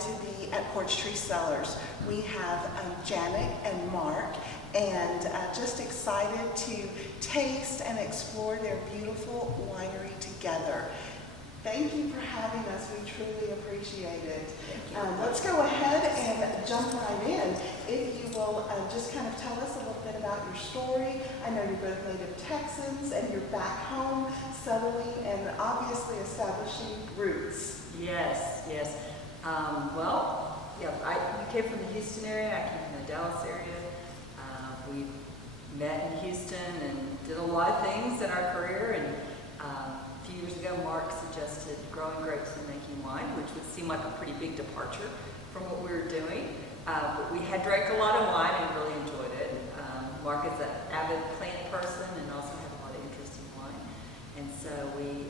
to be at Portree Cellars. We have Janet and Mark, and just excited to taste and explore their beautiful winery together. Thank you for having us. We truly appreciate it. Let's go ahead and jump right in. If you will just kind of tell us a little bit about your story. I know you're both native Texans and you're back home settling and obviously establishing roots. Yes, yes. I came from the Houston area. I came from the Dallas area. We met in Houston and did a lot of things in our career. And a few years ago, Mark suggested growing grapes and making wine, which would seem like a pretty big departure from what we were doing. But we had drank a lot of wine and really enjoyed it. Mark is an avid plant person and also had a lot of interest in wine. And so we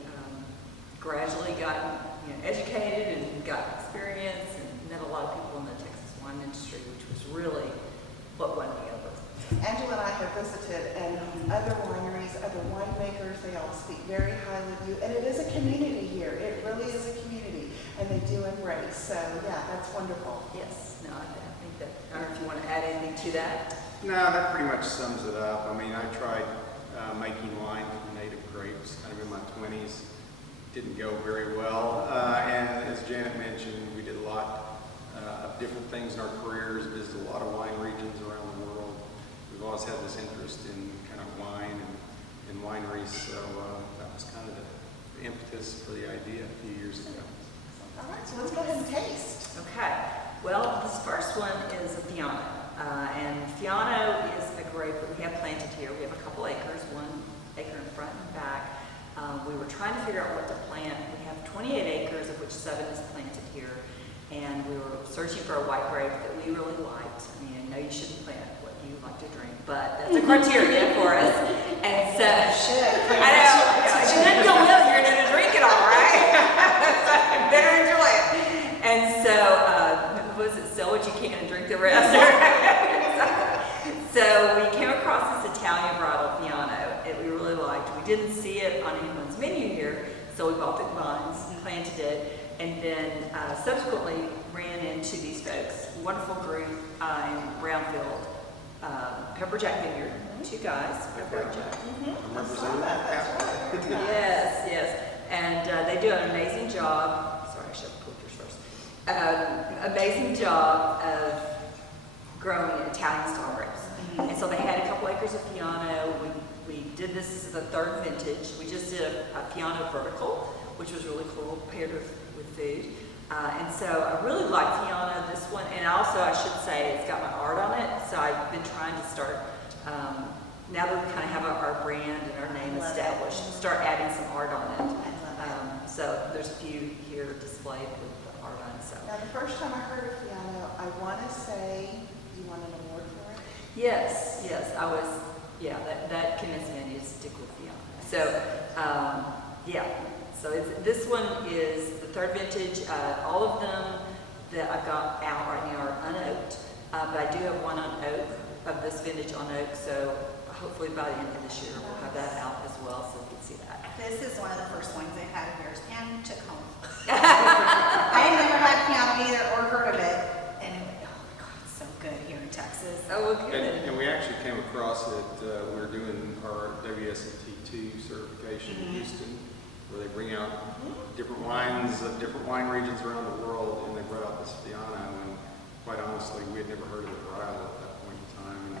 gradually got educated and got experience and met a lot of people in the Texas wine industry, which was really what won me over. Angela and I have visited, and other wineries, other winemakers, they all speak very highly of you. And it is a community here. It really is a community, and they do embrace. So, yeah, that's wonderful. Yes. No, I think that, I don't know if you want to add anything to that. No, that pretty much sums it up. I mean, I tried making wine from native grapes kind of in my 20s. Didn't go very well. And as Janet mentioned, we did a lot of different things in our careers, visited a lot of wine regions around the world. We've always had this interest in kind of wine and wineries, so that was kind of the impetus for the idea a few years ago. All right, so let's go ahead and taste. Okay. Well, this first one is a Fiano. And Fiano is a grape that we have planted here. We have a couple acres, 1 acre in front and back. We were trying to figure out what to plant. We have 28 acres, of which 7 is planted here. And we were searching for a white grape that we really liked. I mean, I know you shouldn't plant what you like to drink, but that's a criteria for us. And so, I know, you didn't go well, you're going to drink it all, right? So you better enjoy it. And so, was it sell what you can and drink the rest? So we came across this Italian varietal Fiano that we really liked. We didn't see it on anyone's menu here, so we bought the vines, planted it, and then subsequently ran into these folks, wonderful group in Brownfield, Pepperjack Vineyard, 2 guys, Pepperjack. I'm representing that. Yes, yes, and they do an amazing job. Sorry, I should have pulled yours first. Amazing job of growing Italian style grapes. And so they had a couple acres of Fiano. We did this as the 3rd vintage. We just did a Fiano vertical, which was really cool, paired with food. And so I really like Fiano, this one. And also, I should say, it's got my art on it. So I've been trying to start, now that we kind of have our brand and our name established, start adding some art on it. So there's a few here displayed with the art on it. So. Now, the first time I heard of Fiano, I want to say you won an award for it? Yes, yes, I was, yeah, that convinced me I need to stick with Fiano. So, yeah, so this one is the 3rd vintage. All of them that I've got out right now are unoaked, but I do have one on oak, of this vintage on oak, so hopefully by the end of this year we'll have that out as well, so you can see that. This is one of the first ones I had of yours and took home. I had never had Fiano either or heard of it, and it went, oh my God, it's so good here in Texas. Oh, well, good. And we actually came across it, we were doing our WSET2 certification in Houston, where they bring out different wines of different wine regions around the world, and they brought out this Fiano, and quite honestly, we had never heard of the varietal at that point in time. And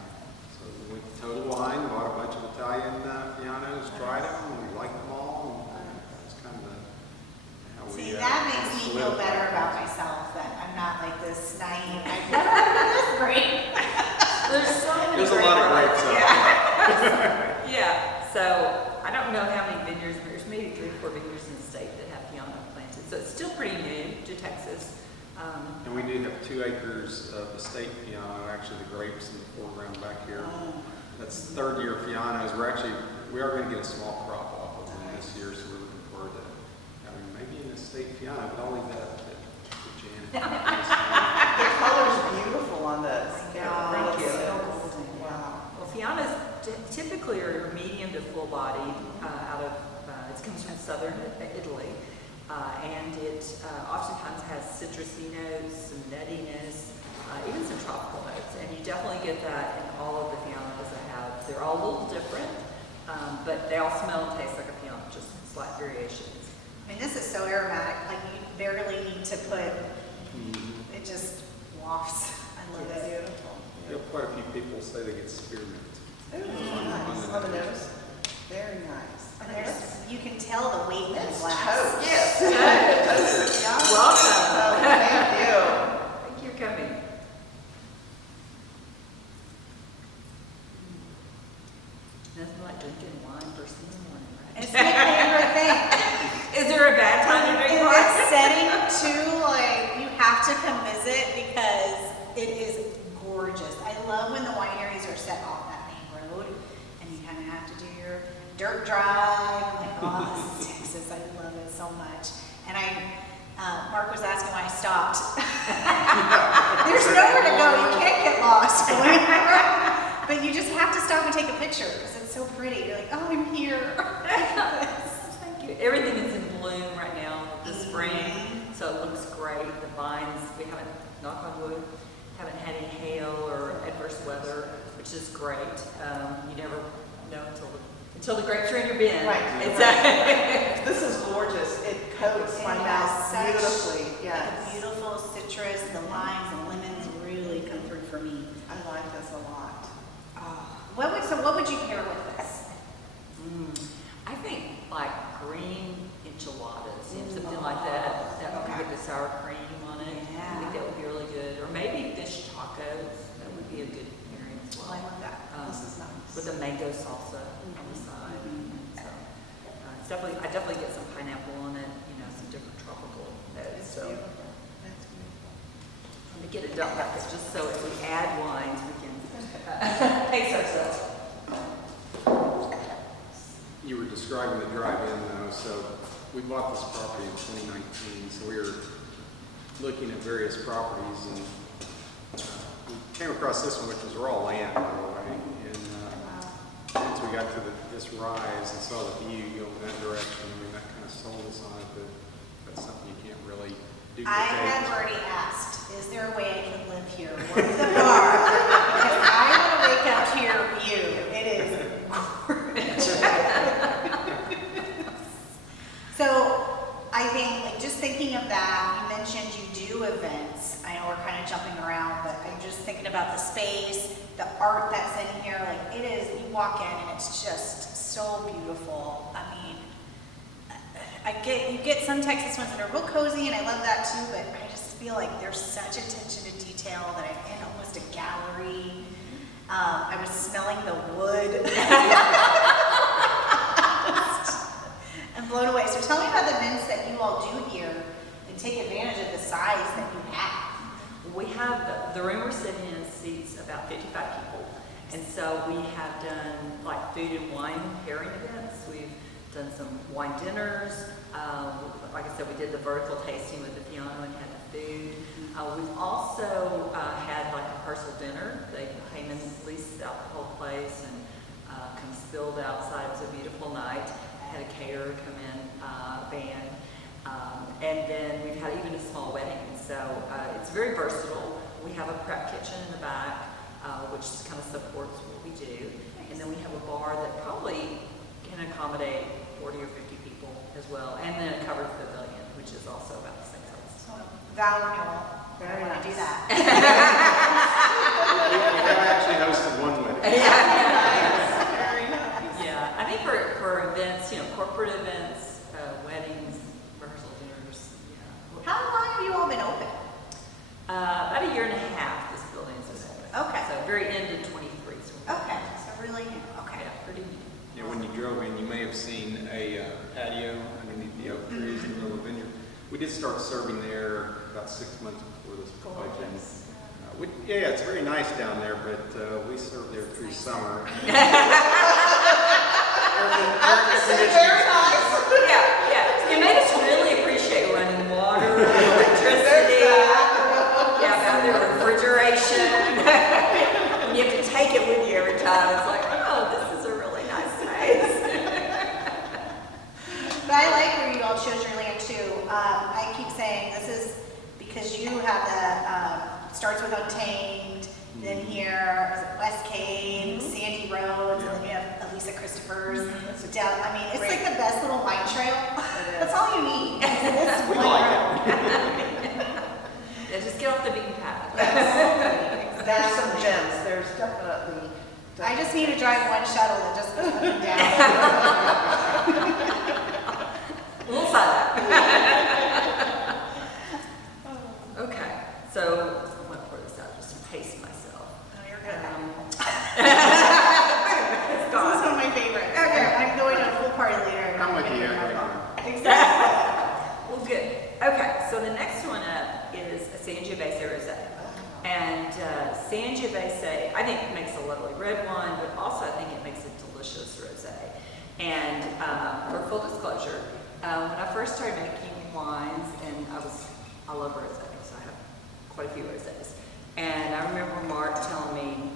so we went to Total Wine, bought a bunch of Italian Fianos, tried them, and we liked them all, and that's kind of how we See, that makes me feel solidified better it. about myself, that I'm not like this naive. I've never heard of this grape. There's so many There's a lot of grapes out there. Yeah, so I don't know how many vineyards, but there's maybe 3 or 4 vineyards in the state that have Fiano planted. So it's still pretty new to Texas. And we do have 2 acres of estate Fiano, actually the grapes in the foreground back here. That's 3rd year Fianos. We are going to get a small crop off of them this year, so we're looking forward to having maybe an estate Fiano, but I'll leave that up to Janet. The color's beautiful on this. Thank you. So golden. Wow. Well, Fianos typically are medium to full bodied it comes from southern Italy. and it oftentimes has citrusy notes, some nuttiness, even some tropical notes. And you definitely get that in all of the Fiancas I have. They're all a little different, but they all smell and taste like a Fianca, just slight variations. I mean, this is so aromatic, like you barely need to put, it just wafts. I love Yes. it. Beautiful. You know, quite a few people say they get spearmint. Ooh, nice. On the nose. Very nice. And there's, you can tell the weight in the It's glass. toast. Yes. Welcome. So, thank you. Thank you for coming. Nothing like drinking wine first thing in the morning, right? It's my favorite thing. Is there a bad time to drink In wine? this setting too, like, you have to come visit because it is gorgeous. I love when the wineries are set off that main road and you kind of have to do your dirt drive. I'm like, oh, this is Texas. I love it so much. And Mark was asking why I stopped. There's nowhere to go. You can't get lost. But you just have to stop and take a picture because it's so pretty. You're like, oh, I'm here. Thank you. Everything is in bloom right now this spring, so it looks great. The vines, we haven't, knock on wood, haven't had any hail or adverse weather, which is great. You never know until the grapes are in your bin. Right. It's This is gorgeous. It coats my mouth beautifully. The Yes. beautiful citrus, the limes and lemons really come through for me. I like this a lot. What would you pair with this? I think like green enchiladas, something like that. That would Okay. get the sour cream on it. I Yeah. think that would be really good. Or maybe fish tacos. That would be a good pairing as well. I love that. This is nice. With a mango salsa on the side. So it's definitely, I definitely get some pineapple on it. You know, some different tropical notes. It's So beautiful. That's beautiful. let me get it done like this, just so if we add wines, we can taste ourselves. You were describing the drive-in though, so we bought this property in 2019, so we were looking at various properties and we came across this one, which was raw land, by the way. And once we got to this rise and saw the view going that direction, I mean, that kind of sold us on it, but that's something you can't really duplicate. I have already asked, is there a way I can live here? What's the bar? Because I want to wake up to your view. It is gorgeous. So I think, like, just thinking of that, you mentioned you do events. I know we're kind of jumping around, but I'm just thinking about the space, the art that's in here. Like, it is, you walk in and it's just so beautiful. I mean, you get some Texas ones that are real cozy, and I love that too, but I just feel like there's such attention to detail that I'm in almost a gallery. I was smelling the wood. I'm blown away. So tell me about the events that you all do here and take advantage of the size that you have. We have, the room we're sitting in seats about 55 people. And so we have done like food and wine pairing events. We've done some wine dinners. Like I said, we did the vertical tasting with the piano and had the food. We've also had like a rehearsal dinner. They came and leased out the whole place and kind of spilled outside. It was a beautiful night. Had a caterer come in, band, and then we've had even a small wedding. So it's very versatile. We have a prep kitchen in the back, which kind of supports what we do. And then we have a bar that probably can accommodate 40 or 50 people as well. And then a covered pavilion, which is also about the same size. So, vow renewal. Very I want to do nice. that. We have actually hosted one wedding. Very nice. Yeah, I think for events, you know, corporate events, weddings, rehearsal dinners, yeah. How long have you all been open? About a year and a half this building's been open. Okay. So very end of 23. So Okay, so really new. Okay. yeah, pretty new. Yeah, when you drove in, you may have seen a patio underneath the oak trees in the middle of the vineyard. We did start serving there about 6 months before this opened. Gorgeous. Yeah, it's very nice down there, but we served there through summer. Very nice. Yeah. It made us really appreciate running water, electricity, about the refrigeration. And you have to take it with you every time. It's like, oh, this is a really nice space. But I like where you all chose your land too. have the, starts with Untamed, then here, is it West Cave, Sandy Roads, and then you have Elisa Christopher's. Down, I mean, it's like the best little wine trail. That's all you need. This We one like road. Yeah, just get off the beaten path. Yes. There's some gems, there's definitely. I just need to drive one shuttle that just goes up and down. We'll try that. Okay, so I'm gonna pour this out just to pace myself. Oh, you're good. It's This is gone. one of my favorites. Okay, I'm going to a full party later. I'm with you. Exactly. Well, good. Okay, so the next one up is a Sangiovese Rosé. And Sangiovese, I think makes a lovely red wine, but also I think it makes a delicious rosé. And for full disclosure, when I first started making wines, and I love rosé, so I have quite a few rosés. And I remember Mark telling me,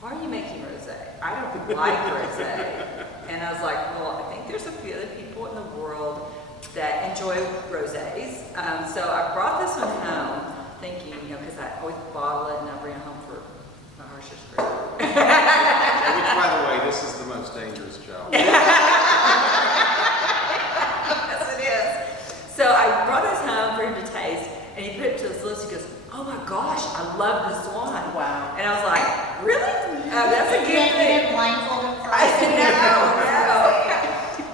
"Why are you making rosé? I don't like rosé." And I was like, well, I think there's a few other people in the world that enjoy rosés. So I brought this one home, thinking, because I always bottle it and I bring it home for my Harsher's group. Which, by the way, this is the most dangerous job. Yes, it is. So I brought this home for him to taste, and he put it to his lips. He goes, "Oh my gosh, I love this wine." Wow. And I was like, "Really? Oh, that's a good thing." Blindfolded for I said, no.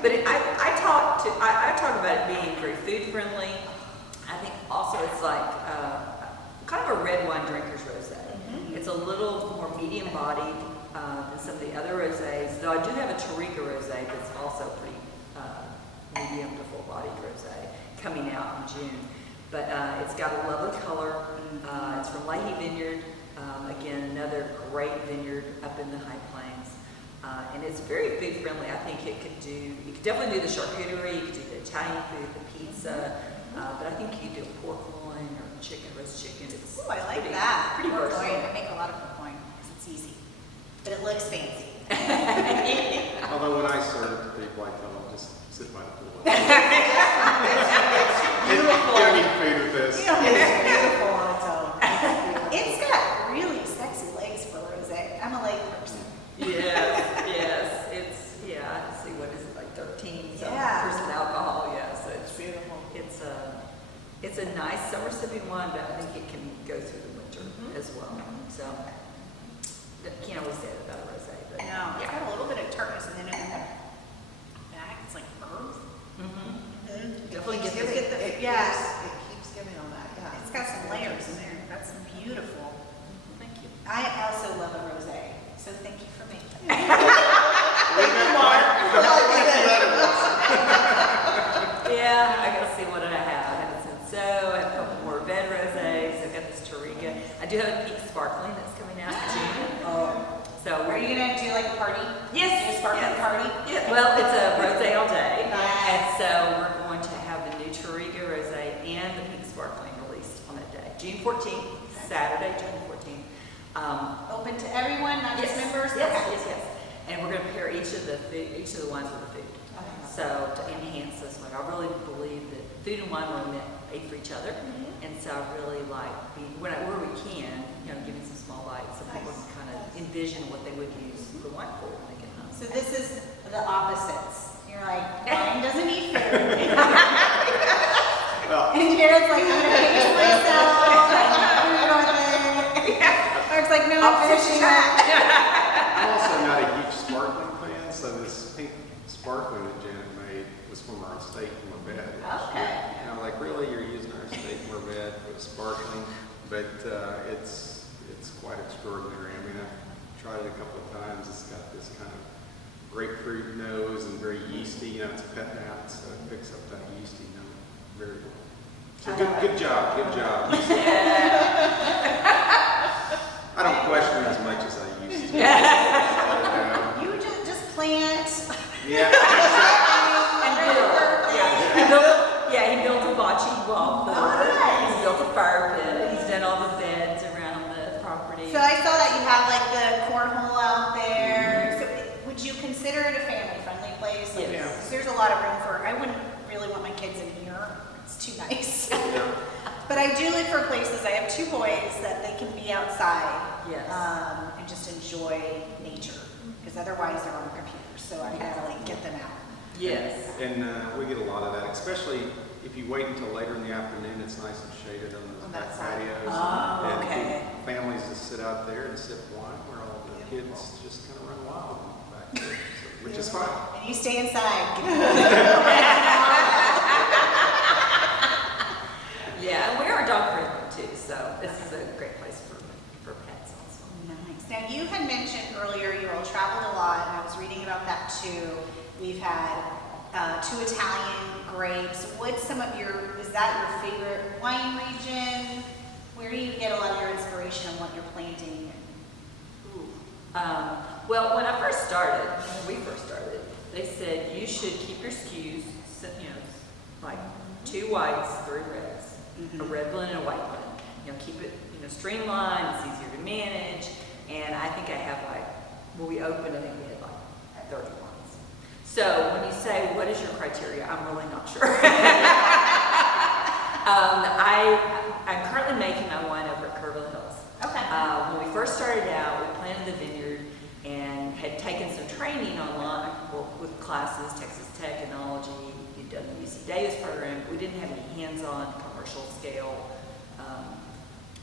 But I talk about it being very food friendly. I think also it's like kind of a red wine drinker's rosé. It's a little more medium bodied than some of the other rosés. Though I do have a Tarica rosé that's also pretty medium to full bodied rosé coming out in June. But it's got a lovely color. It's from Leahy Vineyard. Again, another great vineyard up in the High Plains. And it's very food friendly. I think you could definitely do the charcuterie, you could do the Italian food, the pizza, but I think you could do a pork loin or roast chicken. It's Ooh, I like pretty, that. Pretty Pork versatile. loin. I make a lot of pork loin because it's easy, but it looks fancy. Although when I serve it to people, I tell them just sit by the pool. Beautiful. You don't need food with this. You know, It's beautiful on its own. it's got really sexy legs for rosé. I'm a leg person. Yes. Let's see, what is it, like 13% alcohol? Yes, It's beautiful. it's a nice summer sipping wine, but I think it can go through the winter as well. So can't always say that about a rosé, but No, it's got a little bit of tartness, and then in the back, it's like herbs. Definitely It gets keeps the giving- Yeah. It keeps giving on that, yeah. It's got some layers in there. That's beautiful. Thank you. I also love a rosé, so thank you for making it. Yeah, I gotta see what I have. I have a Senso, I have a couple more red rosés. I've got this Tariga. I do have a pink sparkling that's coming out in June. So Are you gonna do like a party? Yes. Do a sparkling yes. party? Yeah, well, it's a rosé all day. Nice. And so we're going to have the new Tariga rosé and the pink sparkling released on that day. June 14th, Saturday, June 14th. Open to everyone, not just members? Yes, Okay. yes. And we're going to pair each of the wines with the food. So to enhance this one, I really believe that food and wine are made for each other. And so I really like where we can, giving some small bites so people can kind of envision what they would use the wine for when they get home. So this is the opposites. You're like, wine doesn't need food. Well, And Jared's like, I'm gonna finish myself. I need food on it. Mark's like, no, I'm finishing that. I'm also not a huge sparkling fan, so this pink sparkling that Janet made was from our estate from a bed. Okay. And I'm like, really, you're using our estate from a bed with sparkling? But it's quite extraordinary. I mean, I've tried it a couple of times. It's got this kind of grapefruit nose and very yeasty. It's pet out, so it picks up that yeasty note very well. So good job, good job. I don't question it as much as I used to. You just plant. Yeah. And he built a bocce ball court. nice. He's built a fire pit. He's done all the beds around the property. So I saw that you have like the cornhole out there. So would you consider it a family-friendly place? Like, Yes. There's a lot of room for, I wouldn't really want my kids in here. It's too nice. But I do look for places, I have 2 boys, that they can be outside. Yes. And just enjoy nature, because otherwise they're on computers, so I gotta like get them out. Yes. And we get a lot of that, especially if you wait until later in the afternoon, it's nice and shaded on the On back that side. patios. Oh, And okay. families just sit out there and sip wine where all the kids just kind of run wild back there, so, which is fine. And you stay inside. Yeah, and we are dog friendly too, so this is a great place for pets also. Nice. Now, you had mentioned earlier you all traveled a lot, and I was reading about that too. We've had 2 Italian grapes. What's some of is that your favorite wine region? Where do you get a lot of your inspiration on what you're planting? Well, when we first started, they said you should keep your SKUs, like 2 whites, 3 reds, a red blend and a white blend. Keep it, streamlined, it's easier to manage, and I think I have when we opened, I think we had 30 wines. So when you say, what is your criteria? I'm really not sure. I'm currently making my wine over at Kerrville Hills. Okay. When we first started out, we planted the vineyard and had taken some training online with classes, Texas Tech, Enology, we'd done the UC Davis program. We didn't have any hands-on commercial scale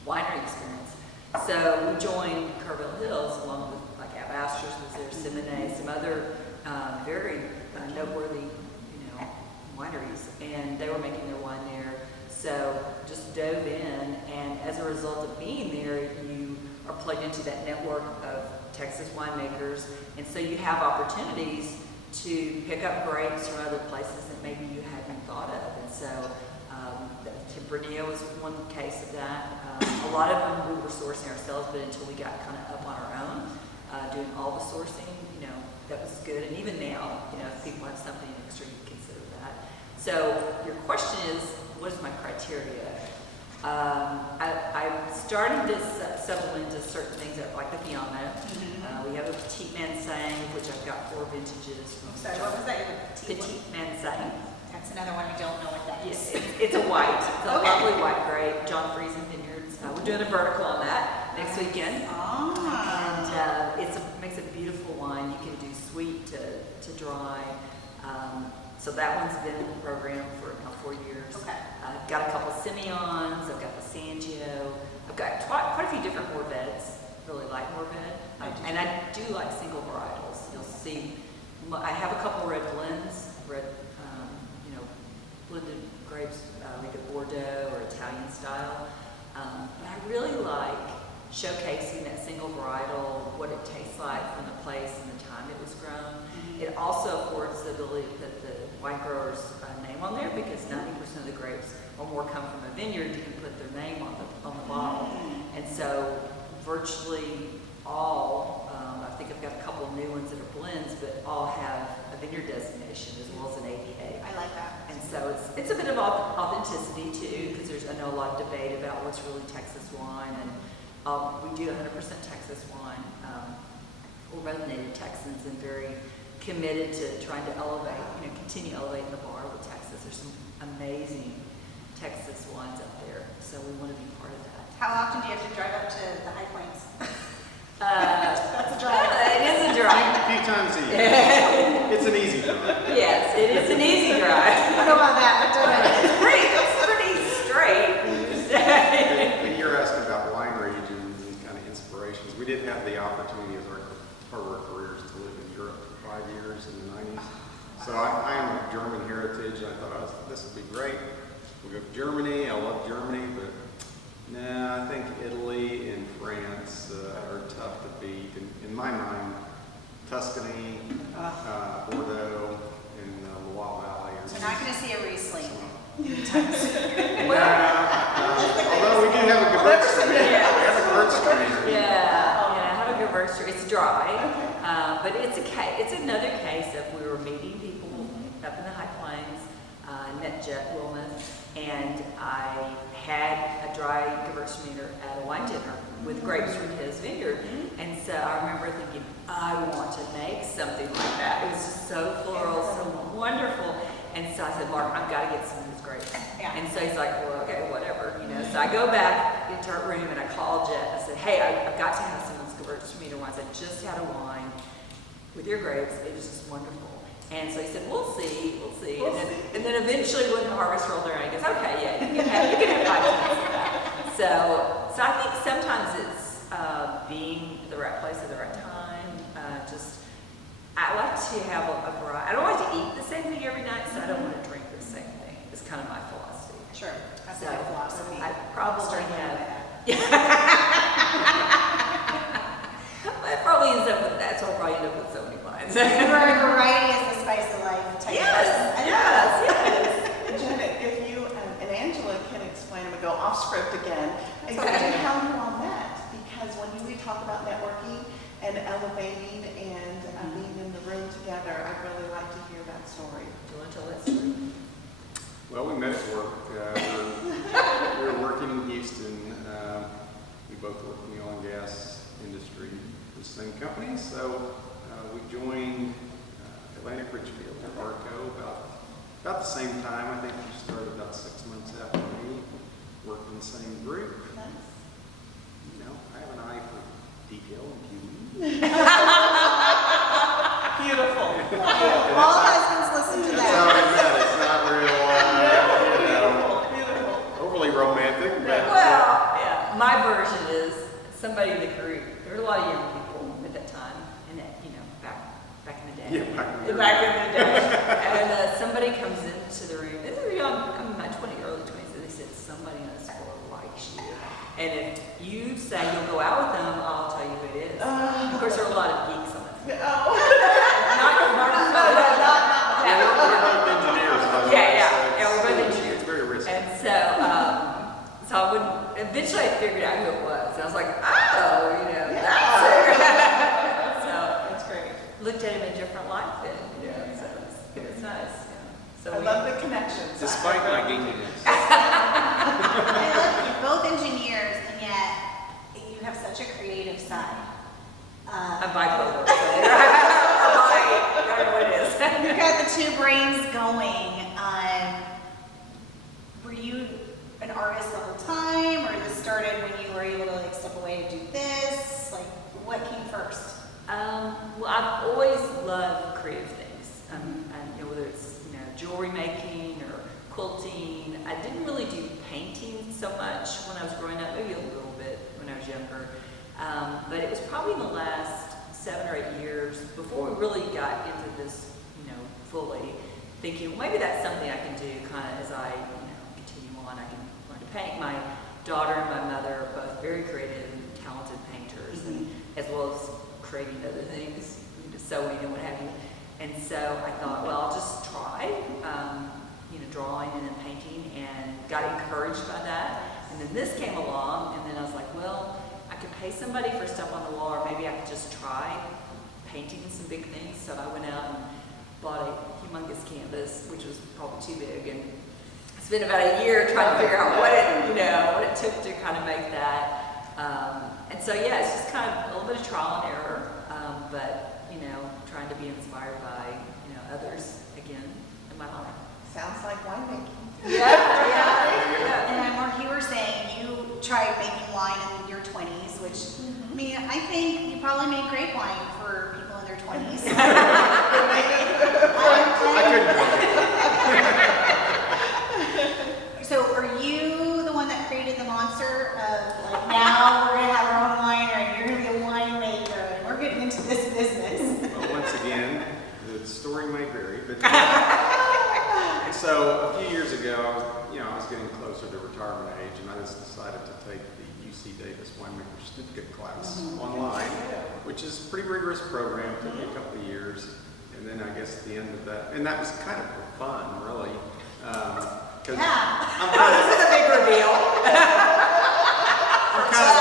winery experience. So we joined Kerrville Hills along with Astor's was there, Simone, some other very noteworthy, wineries, and they were making their wine there. So just dove in, and as a result of being there, you are plugged into that network of Texas winemakers, and so you have opportunities to pick up grapes from other places that maybe you hadn't thought of. And so Tempranillo was one case of that. A lot of them we were sourcing ourselves, but until we got kind of up on our own, doing all the sourcing, that was good. And even now, if people have something extra, you consider that. So your question is, what is my criteria? I'm starting to settle into certain things like the Fiano. We have a Petite Mansang, which I've got 4 vintages from. Sorry, what was that? Petite Mansang. That's another one I don't know what that is. Yes, it's a white. It's a Okay. lovely white grape. John Friesen Vineyards. We're doing a vertical on that next weekend. And it makes a beautiful wine. You can do sweet to dry. So that one's been in the program for about 4 years. Okay. I've got a couple of Simeons. I've got the Sangio. I've got quite a few different Mourvèdres. Really like Mourvèdre. And I do like single varietals. You'll see, I have a couple red blends, blended grapes, like a Bordeaux or Italian style. But I really like showcasing that single varietal, what it tastes like from the place and the time it was grown. It also affords the ability to put the wine grower's name on there, because 90% of the grapes or more come from a vineyard. You can put their name on the bottle. And so virtually all, I think I've got a couple of new ones that are blends, but all have a vineyard designation as well as an AVA. I like that. And so it's a bit of authenticity too, because I know a lot of debate about what's really Texas wine, and we do 100% Texas wine. We're both native Texans and very committed to trying to elevate, continue elevating the bar with Texas. There's some amazing Texas wines up there, so we want to be part of that. How often do you have to drive up to the High Plains? That's a drive. It is a drive. A few times a year. It's an easy drive. Yes, it is an easy drive. I don't know about that, but don't know. It's pretty straight. And you're asking about wine regions and kind of inspirations. We did have the opportunity as part of our careers to live in Europe for 5 years in the 90s. So I am of German heritage, and I thought, this would be great. We'll go to Germany. I love Germany, but no, I think Italy and France are tough to beat. In my mind, Tuscany, Bordeaux, and the Loire Valley. So not going to see a Riesling. Although we do have a Gewürztraminer. We have a Gewürztraminer. Yeah, I have a Gewürztraminer. It's dry, but it's another case of we were meeting people up in the High Plains. Met Jet Wilmoth, and I had a dry Gewürztraminer at a wine dinner with grapes from his vineyard. And so I remember thinking, I want to make something like that. It was just so floral, so wonderful. And so I said, Mark, I've got to get some of these grapes. Yeah. And so he's like, well, okay, whatever, So I go back into our room and I call Jet. I said, hey, I've got to have someone's Gewürztraminer wines. I just had a wine with your grapes. It was just wonderful. And so he said, we'll see. And then eventually when the harvest rolled around, he goes, okay, yeah, you can have 5 minutes of that. So I think sometimes it's being at the right place at the right time. I like to have a variety. I don't like to eat the same thing every night, so I don't want to drink the same thing. It's kind of my philosophy. Sure, that's So, a good philosophy. I probably have. It probably ends up with that, so I'll probably end up with so many wines. Variety is the spice of life. Type Yes. Janet, if you and Angela can explain, I'm going to go off script again, exactly how you all met, because when we talk about networking and elevating and being in the room together, I'd really like to hear that story. Do you want to tell that story? Well, we met at work. We were working in Houston. We both worked in the oil and gas industry for the same company. So we joined Atlantic Richfield at Arco about the same time. I think we started about 6 months after me. Worked in the same group. Nice. You know, I have an eye for detail and beauty. Beautiful. All husbands listen to That's how that. I met. It's not real, Beautiful. overly romantic, but Well, yeah. My version is somebody in the group. There were a lot of young people at that time, and back in the day. Yeah, back in the day. Back in the day. And somebody comes into the room. They were young, I'm in my early 20s, and they said, somebody on this floor likes you. And if you say you'll go out with them, I'll tell you who it is. Of course, there are a lot of geeks on that. Oh. we're both engineers, by the way, Yeah, we're so both it's- engineers. It's very risky. And so I wouldn't, eventually I figured out who it was. And I was like, oh, that's her. So That's great. looked at him in a different light then, so it was nice. So I love the connections. Despite my geekiness. I love you're both engineers, and yet you have such a creative side. I'm bipolar. So I don't know what it is. You've got the two brains going. Were you an artist the whole time, or this started when you were able to step away to do this? Like, what came first? Well, I've always loved creative things. And whether it's jewelry making or quilting. I didn't really do painting so much when I was growing up, maybe a little bit when I was younger. But it was probably in the last 7 or 8 years before we really got into this, fully thinking, well, maybe that's something I can do kind of as I, continue on. I can learn to paint. My daughter and my mother are both very creative and talented painters, and as well as creating other things, sewing and what have you. And so I thought, well, I'll just try, drawing and then painting, and got encouraged by that. And then this came along, and then I was like, well, I could pay somebody for stuff on the wall, or maybe I could just try painting some big things. So I went out and bought a humongous canvas, which was probably too big, and spent about a year trying to figure out what it took to kind of make that. And so yeah, it's just kind of a little bit of trial and error, but trying to be inspired by others again in my life. Sounds like winemaking. Yeah. And Mark, you were saying you tried making wine in your 20s, which, I mean, I think you probably made great wine for people in their 20s. I couldn't. So are you the one that created the monster of, like, now we're going to have our own wine, and you're going to be a winemaker, and we're getting into this business? Well, once again, the story may vary, but so a few years ago, I was getting closer to retirement age, and I just decided to take the UC Davis winemaker certificate class online, which is a pretty rigorous program. It took me a couple of years, and then I guess at the end of that, and that was kind of for fun, really. Because I'm kind of This is a big reveal. I'm kind of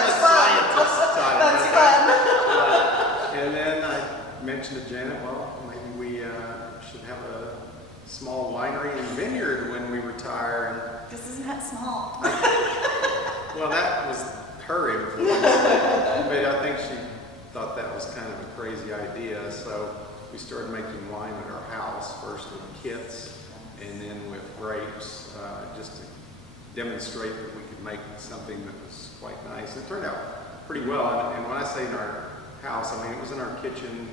a scientist type. That's fun. And then I mentioned to Janet, well, maybe we should have a small winery and vineyard when we retire. This is not small. Well, that was her influence, but I think she thought that was kind of a crazy idea. So we started making wine at our house, first with kits and then with grapes, just to demonstrate that we could make something that was quite nice. It turned out pretty well, and when I say in our house, I mean it was in our kitchen.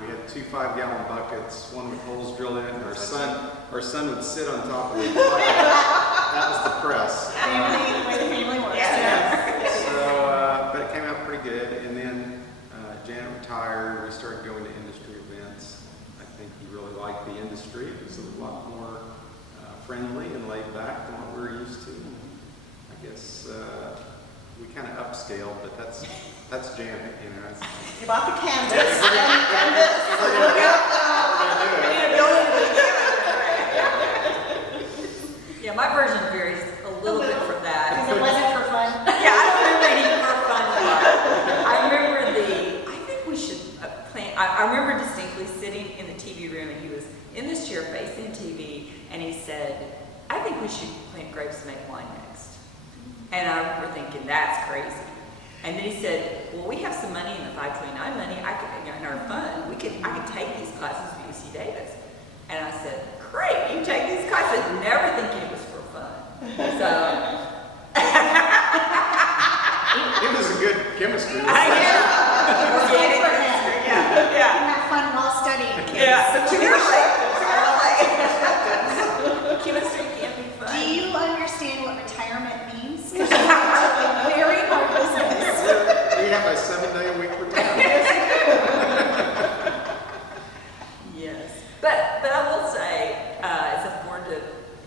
We had 2 5-gallon buckets, one with holes drilled in it, and our son would sit on top of the bucket. That was the press. Family, the way the family works. So, but it came out pretty good, and then Janet retired. We started going to industry events. I think he really liked the industry. It was a lot more friendly and laid back than what we were used to. I guess we kind of upscaled, but that's Janet, you know. You bought the canvas and this. Yeah, my version varies a little bit from that. Because it wasn't for fun. Yeah, I don't remember any for fun part. I remember I think we should plant, I remember distinctly sitting in the TV room, and he was in this chair facing TV, and he said, I think we should plant grapes and make wine next. And I remember thinking, that's crazy. And then he said, well, we have some money in the 529 money, in our fund, I could take these classes at UC Davis. And I said, great, you take these classes, never thinking it was for fun. So, It was a good chemistry. organic chemistry, yeah. You have fun while studying, kids. Yeah, clearly. Chemistry can't be fun. Do you understand what retirement means? Because you have a very hard business. We have a 7-day-a-week retirement. Yes, but I will say it's important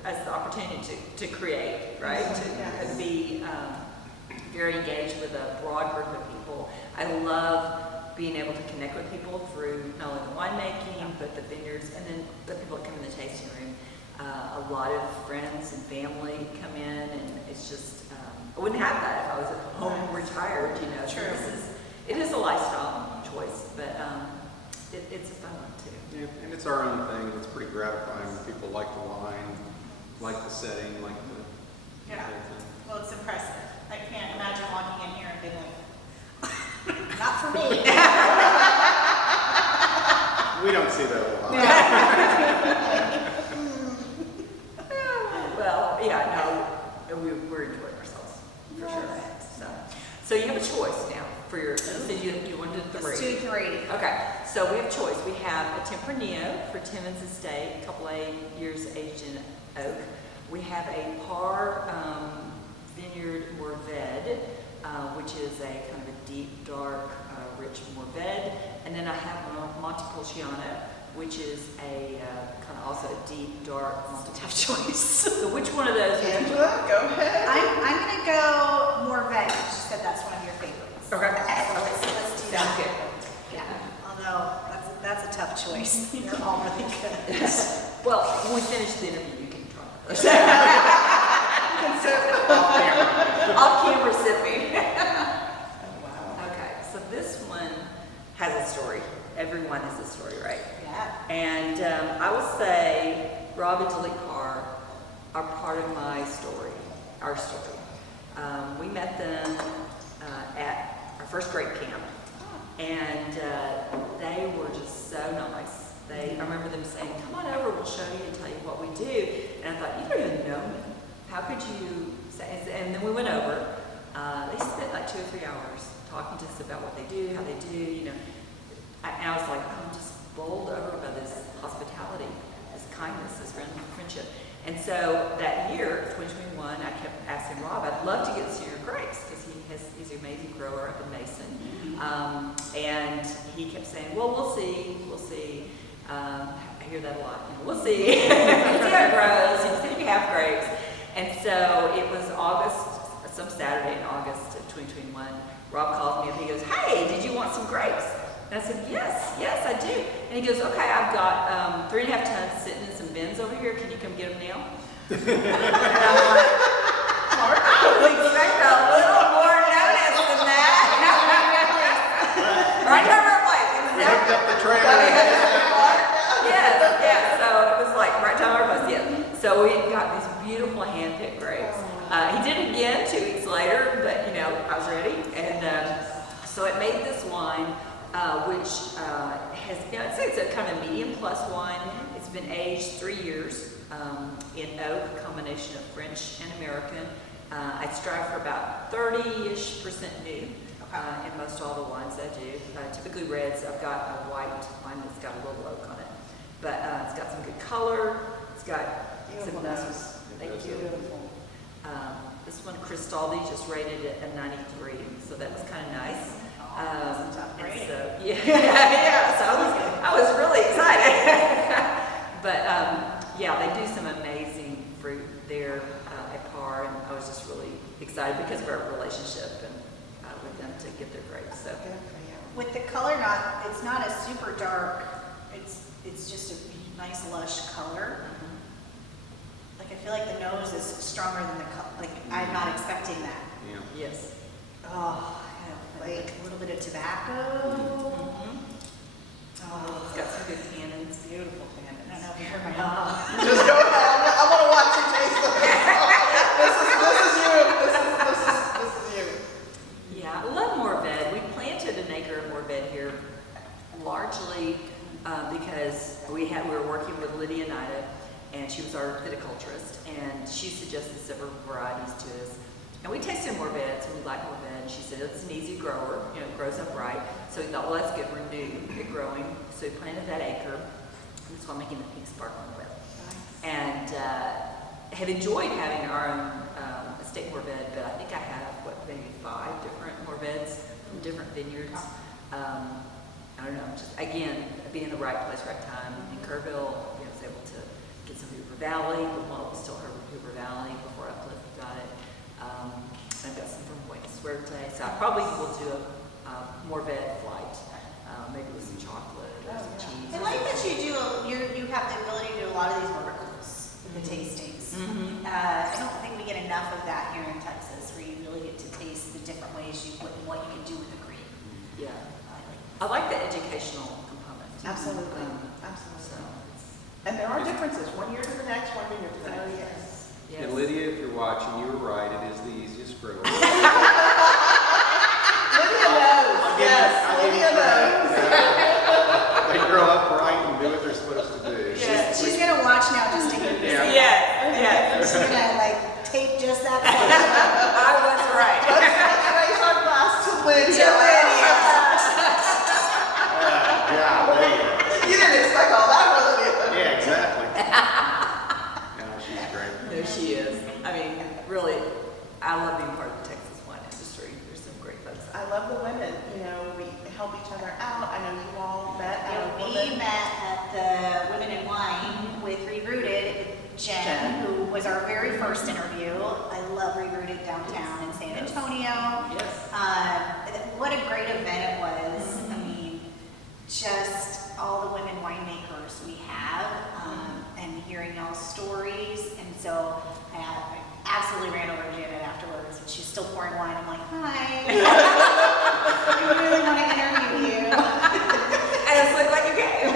as the opportunity to create, right? Yes. To be very engaged with a broad group of people. I love being able to connect with people through not only the winemaking, but the vineyards, and then the people that come in the tasting room. A lot of friends and family come in, and it's just, I wouldn't have that if I was at home retired, you know. True. It is a lifestyle choice, but it's a fun one too. Yeah, and it's our own thing. It's pretty gratifying when people like the wine, like the setting, like the Yeah. whole thing. Well, it's impressive. I can't imagine walking in here and being like, not for me. We don't see that a lot. Well, yeah, no, we're enjoying ourselves, for sure. So you have a choice now for your, so you wanted 3. Let's do 3. Okay, so we have a choice. We have a Tempranillo for Timmons Estate, a couple of years aged in oak. We have a Par Vineyard Mourvèdre, which is a kind of a deep, dark, rich Mourvèdre. And then I have a Montepulciano, which is a kind of also a deep, dark, tough choice. So which one of those? Angela, go ahead. I'm going to go Mourvèdre. You said that's one of your favorites. Okay. Let's do Sounds that. good. Yeah, although that's a tough choice. They're all really good. Well, when we finish the interview, you can try. Off camera sipping. Wow. Okay, so this one has a story. Everyone has a story, right? Yeah. And I will say Rob and Dilly Carr are part of my story, our story. We met them at our first grape camp, and they were just so nice. I remember them saying, come on over, we'll show you and tell you what we do. And I thought, you don't even know me. How could you say? And then we went over. They spent like 2 or 3 hours talking to us about what they do, how they do, you know. And I was like, I'm just bowled over by this hospitality, this kindness, this friendship. And so that year, 2021, I kept asking Rob, I'd love to get to see your grapes, because he's an amazing grower up in Mason. And he kept saying, well, we'll see. I hear that a lot. You know, we'll see. See how it grows. You see if you have grapes. And so it was August, some Saturday in August of 2021. Rob calls me up. He goes, hey, did you want some grapes? And I said, yes, I do. And he goes, okay, I've got 3.5 tons sitting in some bins over here. Can you come get them now? And I'm like, I was expecting a little more notice than that. Right time, right place. We hooked up the trailer. Yes. So it was like right time, right place. Yes. So we got these beautiful hand-picked grapes. He did it again 2 weeks later, but you know, I was ready. And so it made this wine, which has, you know, I'd say it's a kind of medium plus wine. It's been aged 3 years. in oak, a combination of French and American. I strive for about 30-ish% new in most all the wines I do. Typically reds. I've got a white wine that's got a little oak on it, but it's got some good color. It's got Beautiful some nice. nose. Thank you. Beautiful. This one, Cristaldi, just rated it a 93, so that was kind of nice. Doesn't sound And great. so, yeah, so I was really excited. But yeah, they do some amazing fruit there at Par, and I was just really excited because of our relationship and with them to get their grapes. So Good for you. With the color, it's not a super dark, it's just a nice lush color. Like I feel like the nose is stronger than the color, like I'm not expecting that. Yeah. yes. Oh, like a little bit of tobacco. Oh, It's got some good tannins. Beautiful I don't tannins. know if you heard my dog. Just go ahead. I want to watch you taste them. This is you. Yeah, I love Morbid. We planted an acre of Morbid here largely because we were working with Lydia Nida, and she was our viticulturist, and she suggested several varieties to us. And we tasted Morbid, so we liked Morbid. She said it's an easy grower, you know, it grows up right. So we thought, well, let's get renewed at growing. So we planted that acre, and that's why I'm making the pink sparkling with. And have enjoyed having our own estate Morbid, but I think I have, maybe 5 different Morbids from different vineyards. I don't know, just again, being in the right place, right time. In Kerrville, I was able to get some Hoover Valley, but while it was still Hoover Valley before Uplift got it. I've got some from Buena Suerte, so I probably will do a Morbid flight, maybe with some chocolate or some cheese. I like that you have the ability to do a lot of these verticals with the tastings. I don't think we get enough of that here in Texas, where you really get to taste the different ways you put and what you can do with the grape. Yeah, I like the educational component. Absolutely. So, Absolutely. And there are differences, one year to the next, one year to the next. Yes. yes. And Lydia, if you're watching, you were right. It is the easiest grower. Lydia knows. Yes, Lydia knows. They grow up right and do what they're supposed to do. She's gonna watch now just to hear you say Yeah, that. yeah. She's gonna like tape just that part. I was right. Let's raise our glass to Lydia. Yeah, You didn't expect all that, Lydia. yeah, exactly. No, she's great. There she is. I mean, really, I love being part of the Texas wine industry. There's some great folks. I love the women, you know, we help each other out. I know you all met We women. met at the Women in Wine with Rerooted, Jen, who was our very first interview. I love Rerooted downtown in San Antonio. Yes. What a great event it was. I mean, just all the women winemakers we have, and hearing y'all's stories. And so I absolutely ran over to Janet afterwards, and she's still pouring wine. I'm like, hi. I really want to interview you. And it's like you came.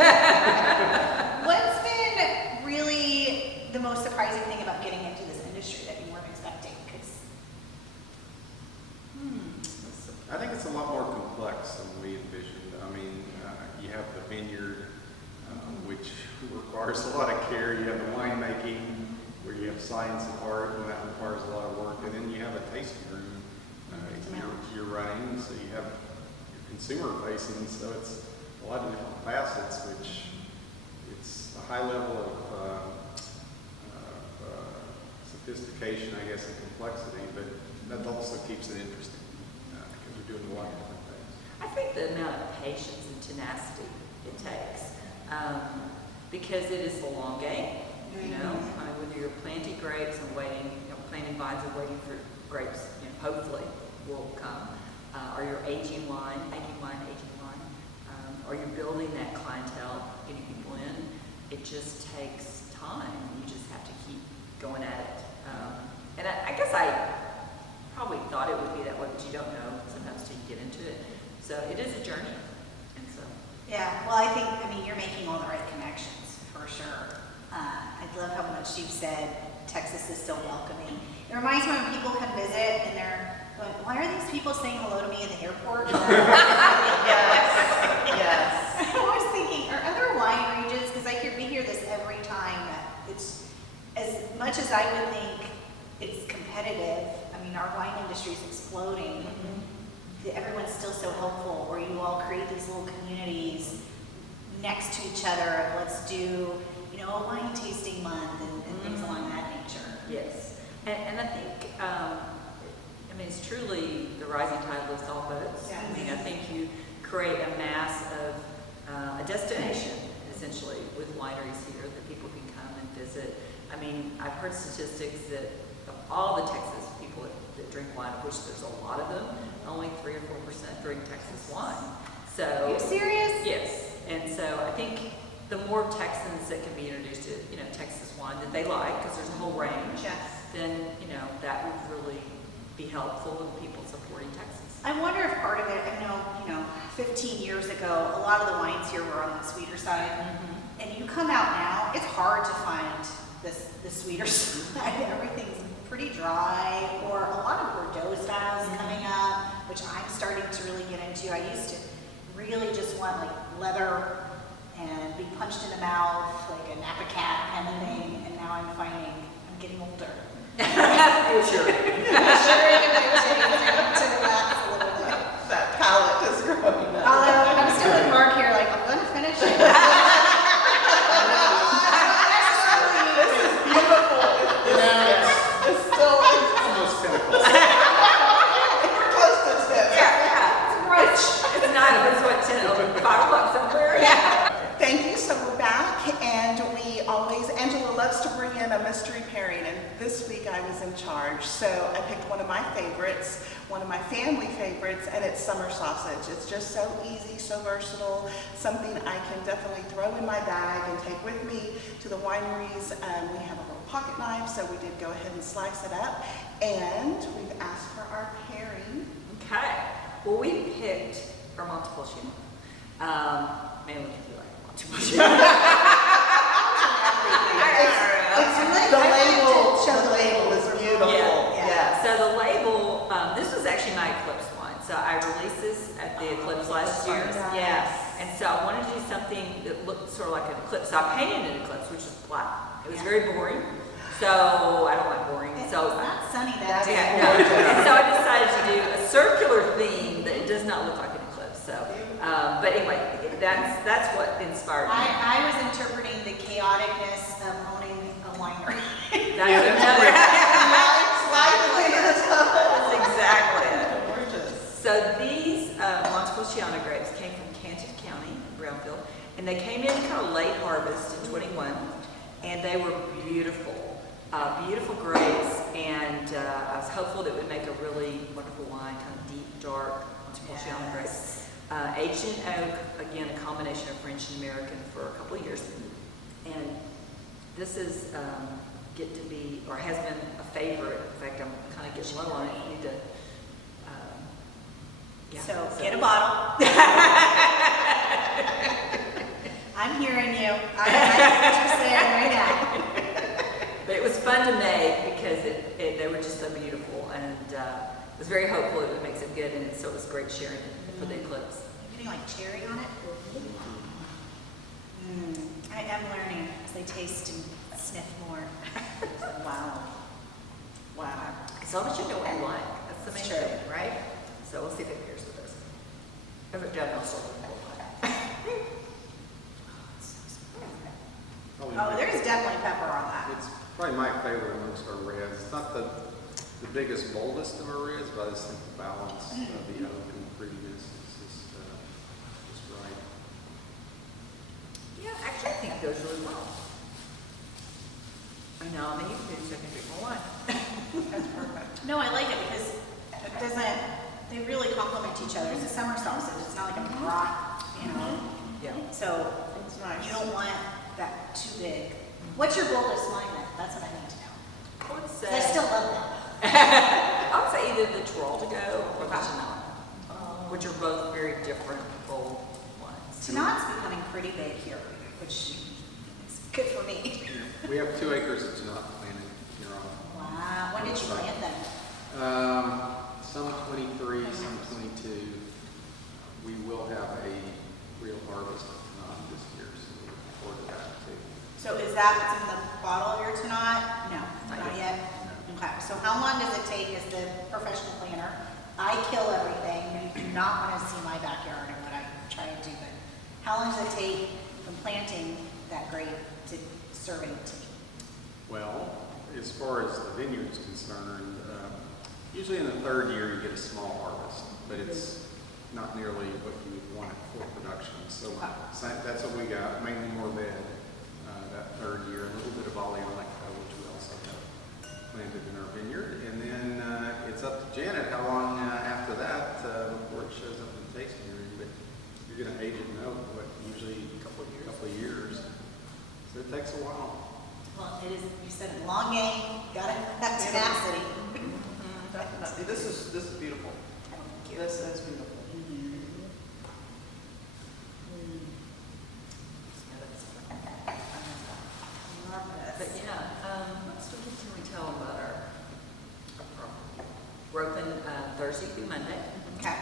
What's been really the most surprising thing about getting into this industry that you weren't expecting? 'Cause I think it's a lot more complex than we envisioned. I mean, you have the vineyard, which requires a lot of care. You have the winemaking, where you have science and art, and that requires a lot of work. And then you have a tasting room you're running, so you have your consumer facing. So it's a lot of different facets, which it's a high level of sophistication, I guess, and complexity. But that also keeps it interesting because you're doing a lot of different things. I think the amount of patience and tenacity it takes, because it is the long game, you know, whether you're planting grapes and waiting, planting vines and waiting for grapes, hopefully will come, or you're aging wine, or you're building that clientele, getting people in. It just takes time. You just have to keep going at it. And I guess I probably thought it would be that way, but you don't know sometimes till you get into it. So it is a journey. And so, yeah, well, I mean, you're making all the right connections for sure. I love how much you've said Texas is so welcoming. It reminds me when people come visit and they're going, why are these people saying hello to me at the airport? Yes. I was thinking, are other wine regions, because we hear this every time, that as I would think it's competitive, I mean, our wine industry is exploding. Everyone's still so helpful, where you all create these little communities next to each other. Let's do, you know, a wine tasting month and things along that nature. Yes, and I think, I mean, it's truly the rising tide lifts all boats. Yes. I mean, I think you create a mass of, a destination, essentially, with wineries here that people can come and visit. I mean, I've heard statistics that of all the Texas people that drink wine, of which there's a lot of them, only 3 or 4% drink Texas wine. So, Are you serious? yes, and so I think the more Texans that can be introduced to, you know, Texas wine that they like, because there's a whole range, Yes. then, you know, that would really be helpful in people supporting Texas. I wonder if part of it, I know, 15 years ago, a lot of the wines here were on the sweeter side. And you come out now, it's hard to find the sweeter side. Everything's pretty dry, or a lot of Bordeaux styles coming up, which I'm starting to really get into. I used to really just want like leather and be punched in the mouth, like a Napa cat kind of thing. And now I'm finding I'm getting older. Sure. To relax a little bit. That palate is growing up. Although I'm still with Mark here, like I'm gonna finish it. It's still Almost pinnacle. we're close to 10. Yeah. It's not, it's what, 10, 5 o'clock somewhere? Yeah. Thank you. So we're back, and we always, Angela loves to bring in a mystery pairing, and this week I was in charge. So I picked one of my favorites, one of my family favorites, and it's summer sausage. It's just so easy, so versatile, something I can definitely throw in my bag and take with me to the wineries. We have a little pocket knife, so we did go ahead and slice it up, and we've asked for our pairing. Okay. Well, we picked our Montepulciano. Mainly because we like Montepulciano. The label is beautiful. Yeah. Yes. So the label, this was actually my Eclipse wine. So I released this at the Eclipse last year. nice. Yeah. And so I wanted to do something that looked sort of like an Eclipse. So I painted an Eclipse, which is black. It was very boring. So I don't like boring. It's So not sunny that day. yeah, no. And so I decided to do a circular theme that does not look like an eclipse. So, but anyway, that's what inspired me. I was interpreting the chaoticness of owning a winery. That's another. That's exactly it. Gorgeous. So these Montepulciano grapes came from Canton County, Brownfield, and they came in kind of late harvest in 21, and they were beautiful. Beautiful grapes, and I was hopeful that it would make a really wonderful wine, kind of deep, dark Montepulciano grapes. Aged in oak, again, a combination of French and American for a couple of years. And this is get to be, or has been a favorite. In fact, I'm kind of getting low on it. I need to, yeah. So get a bottle. I'm hearing you. I hear what you're saying right now. But it was fun to make because they were just so beautiful, and I was very hopeful it would make it good, and so it was great sharing it for the Eclipse. You're getting like cherry on it? I am learning as I taste and sniff more. Wow. Wow. As long as you know what you like, that's the main It's true. thing, right? So we'll see if it pairs with this. If it doesn't, I'll still look for it. Oh, there's definitely pepper on that. It's probably my favorite amongst our reds. It's not the biggest, boldest of our reds, but I just think the balance of the oak and the prettiness is just right. Yeah, actually, I think it goes really well. I know, I mean, you can do second drink more wine. That's perfect. No, I like it because it doesn't, they really complement each other. It's a summer sausage. It's not like a broth, Yeah. So It's nice. you don't want that too big. What's your boldest wine then? That's what I need to know. I would 'Cause say, I still love that. I would say either the Giraldigo or the Tannic, which are both very different, bold wines. Tanat's becoming pretty big here, which is good for me. We have 2 acres that's not planted here on. Wow. When did you plant them? Some 23, some 22. We will have a real harvest this year, so we look forward to that too. So is that what's in the bottle of your Tanat? No. Not so how long does it take as the professional planner? I kill everything, you do not want to see my backyard and what I try to do, but how long does it take from planting that grape to serving it to me? Well, as far as the vineyard's concerned, usually in the third year you get a small harvest, but it's not nearly what you would want it for production. So that's what we got, mainly more bed that third year, a little bit of oleonica, which we also have planted in our vineyard. And then it's up to Janet how long after that before it shows up in the tasting room. But you're going to age it in oak, usually a couple of years. So it takes a while. Well, it is, you said a long game, got it, that's tenacity. Definitely. This is beautiful. This is beautiful. But yeah, what story can we tell about our property? We're open Thursday through Monday. Okay.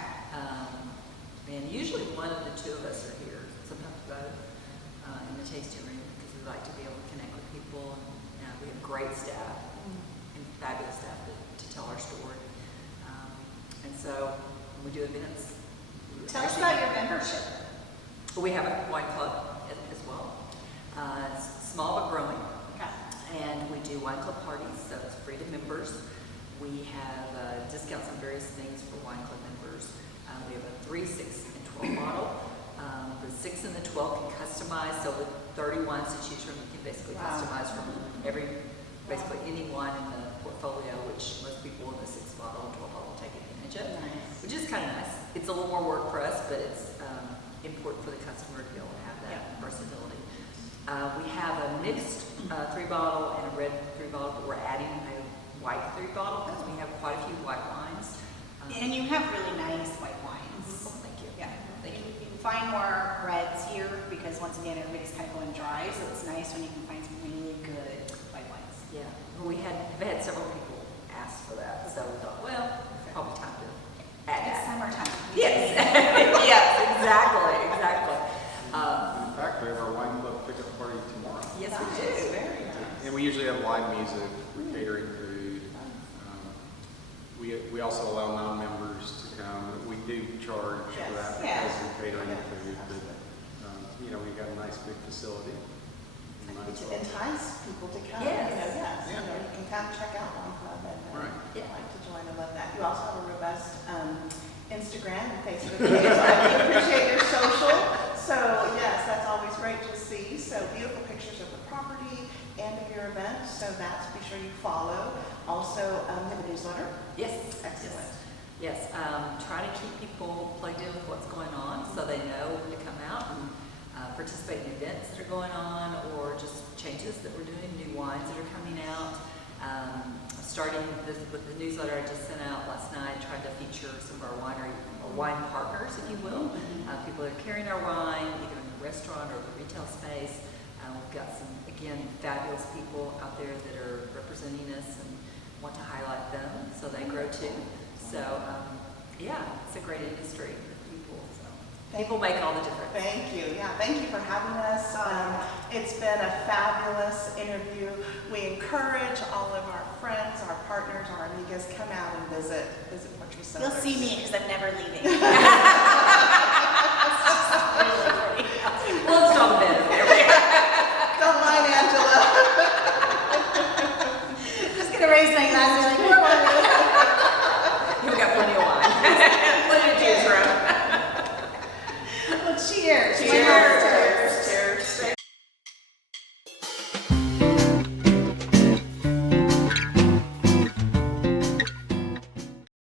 And usually one of the two of us are here, sometimes both, in the tasting room because we like to be able to connect with people. And we have great staff and fabulous staff to tell our story. And so when we do events, Tell us about your membership. we have a wine club as well. It's small but growing. Okay. And we do wine club parties, so it's free to members. We have discounts on various things for wine club members. We have a 3, 6, and 12 bottle. The 6 and the 12 can customize, so with 30 wines to choose from, you can basically customize from basically any wine in the portfolio, which most people in the 6 bottle and 12 bottle take advantage of, which is kind of nice. It's a little more work for us, but it's important for the customer to be able to have that versatility. We have a mixed 3 bottle and a red 3 bottle, but we're adding a white 3 bottle because we have quite a few white wines. And you have really nice white wines. Thank you. Yeah. Like you can find more reds here because once again, everybody's kind of going dry, so it's nice when you can find some really good white wines. Yeah, well, we've had several people ask for that, so we thought, well, probably time to add It's that. summertime. Yes, yes, exactly. In fact, we have our wine club pickup party tomorrow. Yes, we Nice, do. very nice. And we usually have live music, we're catering food. We also allow non-members to come. We do charge for that Yes. because we're catering Yeah. food, but, we got a nice big facility. You might as To well. entice people to come, Yes. you can come check out Wine Club and Right. like to join. I love that. You also have a robust Instagram and Facebook page. I appreciate your social. So yes, that's always great to see. So beautiful pictures of the property and of your event. So that's, be sure you follow. Also, you have a newsletter. Yes. Excellent. Yes, try to keep people plugged in with what's going on so they know when to come out and participate in events that are going on or just changes that we're doing, new wines that are coming out. Starting with the newsletter I just sent out last night, trying to feature some of our wine partners, if you will. People that are carrying our wine, either in the restaurant or the retail space. We've got some, again, fabulous people out there that are representing us and want to highlight them so they grow too. So, yeah, it's a great industry with people. So people make all the difference. Thank you. Yeah, thank you for having us. It's been a fabulous interview. We encourage all of our friends, our partners, our amigas, come out and visit Portree Cellars. You'll see me because I'm never leaving.